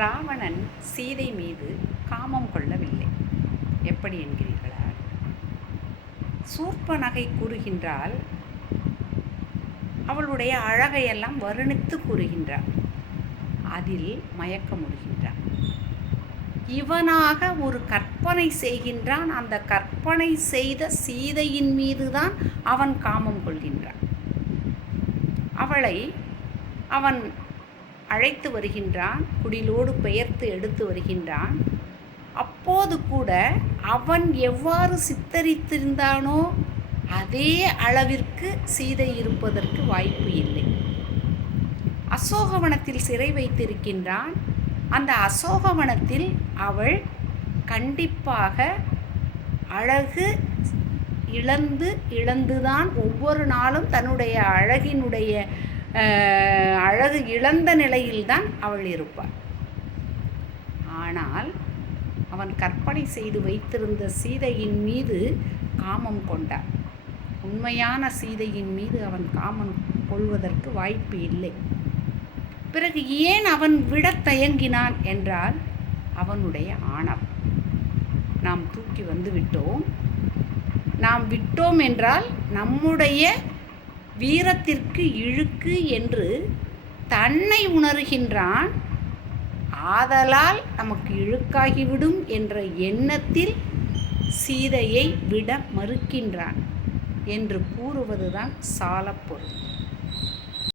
ராவணன் சீதை மீது காமம் கொள்ளவில்லை. எப்படி என்கிறீர்களா? சூர்ப்பனகை கூறுகின்றால் அவளுடைய அழகையெல்லாம் வர்ணித்து கூறுகின்றார். அதில் மயக்க முடிகின்றான். இவனாக ஒரு கற்பனை செய்கின்றான். அந்த கற்பனை செய்த சீதையின் மீதுதான் அவன் காமம் கொள்கின்றான். அவளை அவன் அழைத்து வருகின்றான், குடிலோடு பெயர்த்து எடுத்து வருகின்றான். அப்போது கூட அவன் எவ்வாறு சித்தரித்திருந்தானோ அதே அளவிற்கு சீதை இருப்பதற்கு வாய்ப்பு இல்லை. அசோகவனத்தில் சிறை வைத்திருக்கின்றான். அந்த அசோகவனத்தில் அவள் கண்டிப்பாக அழகு இழந்துதான் ஒவ்வொரு நாளும் தன்னுடைய அழகு இழந்த நிலையில்தான் அவள் இருப்பாள். ஆனால் அவன் கற்பனை செய்து வைத்திருந்த சீதையின் மீது காமம் கொண்டான். உண்மையான சீதையின் மீது அவன் காமம் கொள்வதற்கு வாய்ப்பு இல்லை. பிறகு ஏன் அவன் விட தயங்கினான் என்றால் அவனுடைய ஆணவம். நாம் தூக்கி வந்து விட்டோம். நாம் விட்டோம் என்றால் நம்முடைய வீரத்திற்கு இழுக்கு என்று தன்னை உணர்கின்றான். ஆதலால் நமக்கு இழுக்காகிவிடும் என்ற எண்ணத்தில் சீதையை விட மறுக்கின்றான் என்று கூறுவதுதான் சாலப்பொருள்.